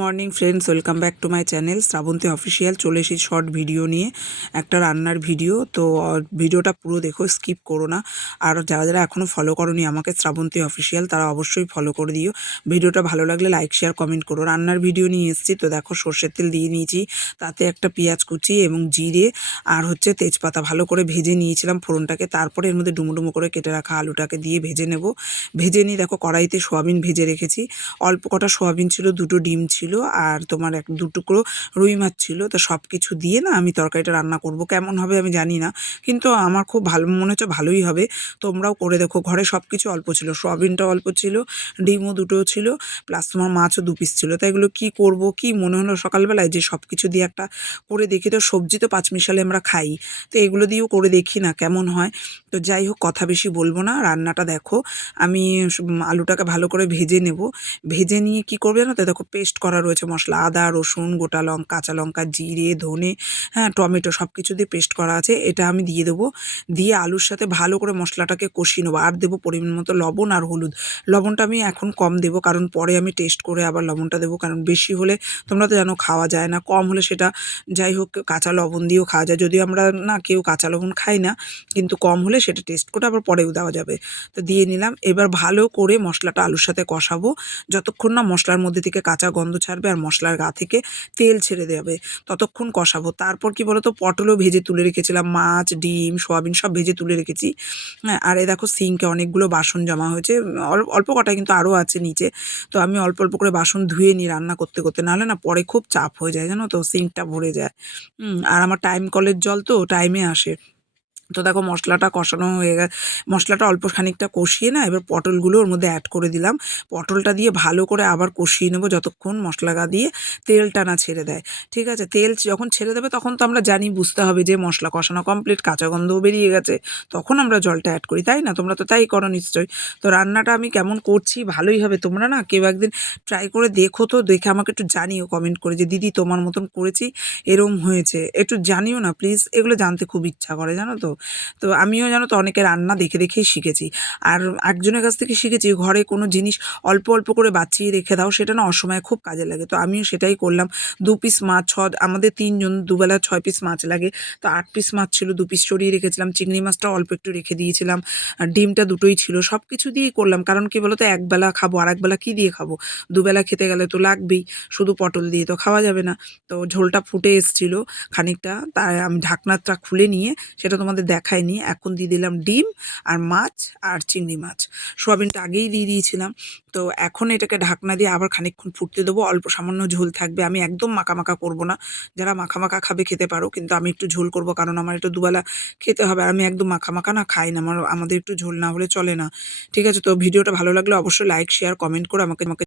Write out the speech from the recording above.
Morning friends, welcome back to my channel Srabanti official. চলে এসেছি short video নিয়ে, একটা রান্নার ভিডিও। তো ভিডিওটা পুরো দেখো, স্কিপ করো না। আর যারা যারা এখনও ফলো করোনি আমাকে শ্রাবন্তী অফিসিয়াল, তারা অবশ্যই ফলো করে দিও। ভিডিওটা ভালো লাগলে লাইক শেয়ার কমেন্ট করো। রান্নার ভিডিও নিয়ে এসেছি। তো দেখো, সর্ষের তেল দিয়ে নিয়েছি, তাতে একটা পেঁয়াজ কুচি এবং জিরে আর তেজপাতা ভালো করে ভেজে নিয়েছিলাম ফোড়নটাকে। তারপরে এর মধ্যে ডুমো ডুমো করে কেটে রাখা আলুটাকে দিয়ে ভেজে নেব। ভেজে নিয়ে দেখো, কড়াইতে সোয়াবিন ভেজে রেখেছি। অল্প কটা সোয়াবিন ছিল, দুটো ডিম ছিল, আর তোমার দু টুকরো রুই মাছ ছিল। তো সব কিছু দিয়ে না আমি তরকারিটা রান্না করব। কেমন হবে আমি জানি না, কিন্তু আমার খুব ভালো মনে হচ্ছে, ভালোই হবে। তোমরাও করে দেখো। ঘরে সব কিছু অল্প ছিল, সোয়াবিনটাও অল্প ছিল, ডিমও দুটো ছিল, প্লাস তোমার মাছও 2 পিস ছিল। তাই এগুলো কী করব, কি মনে হলো সকালবেলায় যে সব কিছু দিয়ে একটা করে দেখি। তো সবজি তো পাঁচমিশালি আমরা খাই, তো এগুলো দিয়েও করে দেখি না কেমন হয়। তো যাই হোক, কথা বেশি বলবো না। রান্নাটা দেখো, আমি আলুটাকে ভালো করে ভেজে নেব। ভেজে নিয়ে কি করবে না, তো দেখো পেস্ট করা রয়েছে মশলা, আদা রসুন গোটা লঙ্কা কাঁচা লঙ্কা জিরে ধনে, হ্যাঁ টমেটো, সব কিছু দিয়ে পেস্ট করা আছে। এটা আমি দিয়ে দেবো। দিয়ে আলুর সাথে ভালো করে মশলাটাকে কষিয়ে নেবো। আর দেবো পরিমাণ মতো লবণ আর হলুদ। লবণটা আমি এখন কম দেবো, কারণ পরে আমি টেস্ট করে আবার লবণটা দেবো। কারণ বেশি হলে তোমরা তো জানো খাওয়া যায় না, কম হলে সেটা যাই হোক কাঁচা লবণ দিয়েও খাওয়া যায়। যদিও আমরা না কেউ কাঁচা লবণ খাই না, কিন্তু কম হলে সেটা টেস্ট করে আবার পরেও দেওয়া যাবে। তো দিয়ে নিলাম। এবার ভালো করে মশলাটা আলুর সাথে কষাবো, যতক্ষণ না মশলার মধ্যে থেকে কাঁচা গন্ধ ছাড়বে আর মশলার গা থেকে তেল ছেড়ে দেবে, ততক্ষণ কষাবো। তারপর কি বলো তো, পটলও ভেজে তুলে রেখেছিলাম, মাছ ডিম সোয়াবিন সব ভেজে তুলে রেখেছি। হ্যাঁ, আর এই দেখো সিঙ্কে অনেকগুলো বাসন জমা হয়েছে, অল্প কটা কিন্তু আরও আছে নিচে। তো আমি অল্প অল্প করে বাসন ধুয়ে নিই রান্না করতে করতে, নাহলে না পরে খুব চাপ হয়ে যায়, জানো তো, সিঙ্কটা ভরে যায়। আর আমার টাইম কলের জল তো টাইমে আসে। তো দেখো মশলাটা কষানো হয়ে গেছে। মশলাটা অল্প খানিকটা কষিয়ে না, এবার পটলগুলো ওর মধ্যে অ্যাড করে দিলাম। পটলটা দিয়ে ভালো করে আবার কষিয়ে নেবো, যতক্ষণ মশলা গা দিয়ে তেলটা না ছেড়ে দেয়। ঠিক আছে, তেল যখন ছেড়ে দেবে তখন তো আমরা জানি, বুঝতে হবে যে মশলা কষানো কমপ্লিট, কাঁচা গন্ধও বেরিয়ে গেছে, তখন আমরা জলটা অ্যাড করি, তাই না? তোমরা তো তাই করো নিশ্চয়ই। তো রান্নাটা আমি কেমন করছি ভালোই হবে। তোমরা না কেউ একদিন ট্রাই করে দেখো, তো দেখে আমাকে একটু জানিও কমেন্ট করে যে দিদি তোমার মতন করেছি, এরম হয়েছে, একটু জানিও না প্লিজ। এগুলো জানতে খুব ইচ্ছা করে, জানো তো। তো আমিও জানো তো অনেকের রান্না দেখে দেখেই শিখেছি। আর একজনের কাছ থেকে শিখেছি, ঘরে কোনো জিনিস অল্প অল্প করে বাঁচিয়ে রেখে দাও, সেটা না অসময়ে খুব কাজে লাগে। তো আমিও সেটাই করলাম। 2 পিস মাছ, আমাদের 3 জন, দুবেলা 6 পিস মাছ লাগে। তো 8 পিস মাছ ছিল, 2 পিস সরিয়ে রেখেছিলাম। চিংড়ি মাছটাও অল্প একটু রেখে দিয়েছিলাম। আর ডিমটা দুটোই ছিল। সব কিছু দিয়েই করলাম, কারণ কি বলো তো, একবেলা খাবো আর একবেলা কী দিয়ে খাবো? দুবেলা খেতে গেলে তো লাগবেই, শুধু পটল দিয়ে তো খাওয়া যাবে না। তো ঝোলটা ফুটে এসছিল খানিকটা, তাই আমি ঢাকনাটা খুলে নিয়ে, সেটা তোমাদের দেখাইনি, এখন দিয়ে দিলাম ডিম আর মাছ আর চিংড়ি মাছ। সোয়াবিনটা আগেই দিয়ে দিয়েছিলাম। তো এখন এটাকে ঢাকনা দিয়ে আবার খানিকক্ষণ ফুটতে দেবো। অল্প সামান্য ঝোল থাকবে, আমি একদম মাখা মাখা করব না। যারা মাখা মাখা খাবে খেতে পারো, কিন্তু আমি একটু ঝোল করব, কারণ আমার একটু দুবেলা খেতে হবে। আর আমি একদম মাখা মাখা না খাই না, আমাদের একটু ঝোল না হলে চলে না। ঠিক আছে, তো ভিডিওটা ভালো লাগলে অবশ্যই লাইক শেয়ার কমেন্ট করে আমাকে